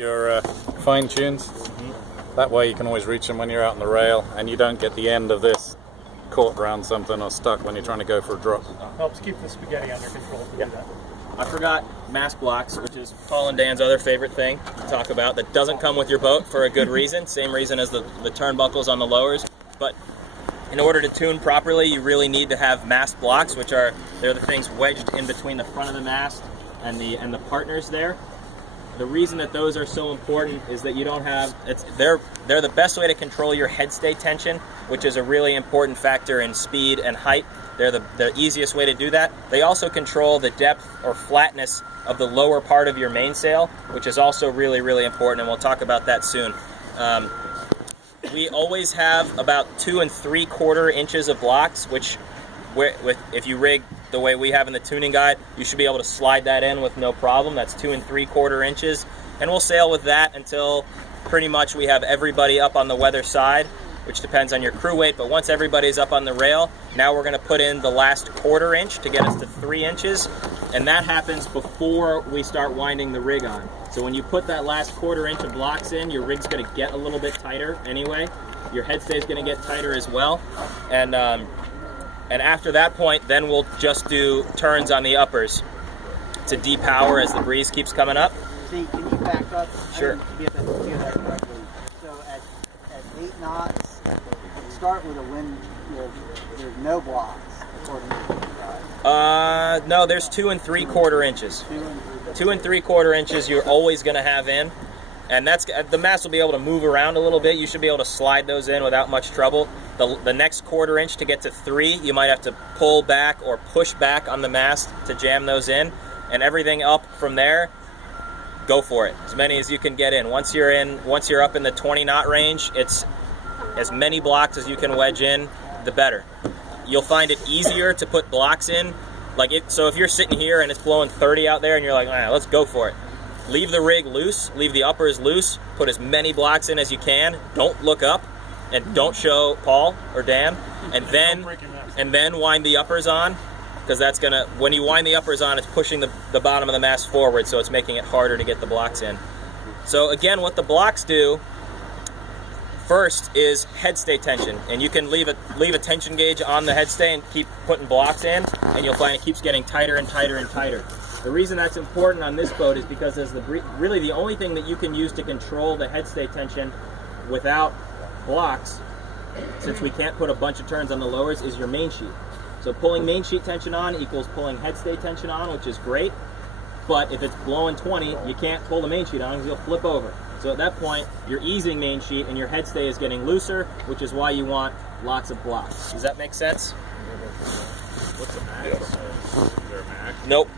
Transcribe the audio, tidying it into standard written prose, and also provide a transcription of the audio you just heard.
Your fine tunes. That way you can always reach them when you're out on the rail, and you don't get the end of this caught around something or stuck when you're trying to go for a drop. Helps keep the spaghetti under control to do that. I forgot mast blocks, which is Paul and Dan's other favorite thing to talk about, that doesn't come with your boat for a good reason. Same reason as the turnbuckles on the lowers. But in order to tune properly, you really need to have mast blocks, which they're the things wedged in between the front of the mast and the partners there. The reason that those are so important is that you don't have, they're the best way to control your headstay tension, which is a really important factor in speed and height. They're the easiest way to do that. They also control the depth or flatness of the lower part of your mainsail, which is also really, really important, and we'll talk about that soon. We always have about 2 3/4 inches of blocks, which if you rig the way we have in the tuning guide, you should be able to slide that in with no problem. That's 2 3/4 inches, and we'll sail with that until pretty much we have everybody up on the weather side, which depends on your crew weight. But once everybody's up on the rail, now we're going to put in the last 1/4 inch to get us to 3 inches, and that happens before we start winding the rig on. So when you put that last 1/4 inch of blocks in, your rig's going to get a little bit tighter anyway. Your headstay is going to get tighter as well, and after that point, then we'll just do turns on the uppers to depower as the breeze keeps coming up. See, can you back up? Sure. To get that correctly. So at 8 knots, start with a wind. There's no blocks according to the guide. No, there's 2 3/4 inches. 2 3/4 inches you're always going to have in, and the mast will be able to move around a little bit. You should be able to slide those in without much trouble. The next 1/4 inch to get to 3, you might have to pull back or push back on the mast to jam those in, and everything up from there, go for it. As many as you can get in. Once you're up in the 20 knot range, it's as many blocks as you can wedge in, the better. You'll find it easier to put blocks in, so if you're sitting here and it's blowing 30 out there and you're like, let's go for it. Leave the rig loose, leave the uppers loose, put as many blocks in as you can, don't look up, and don't show Paul or Dan, and then wind the uppers on, because when you wind the uppers on, it's pushing the bottom of the mast forward, so it's making it harder to get the blocks in. So again, what the blocks do first is headstay tension, and you can leave a tension gauge on the headstay and keep putting blocks in, and you'll find it keeps getting tighter and tighter and tighter. The reason that's important on this boat is because really the only thing that you can use to control the headstay tension without blocks, since we can't put a bunch of turns on the lowers, is your main sheet. So pulling main sheet tension on equals pulling headstay tension on, which is great, but if it's blowing 20, you can't pull the main sheet on because you'll flip over. So at that point, you're easing main sheet and your headstay is getting looser, which is why you want lots of blocks. Does that make sense? What's the max? Is there a max? Nope.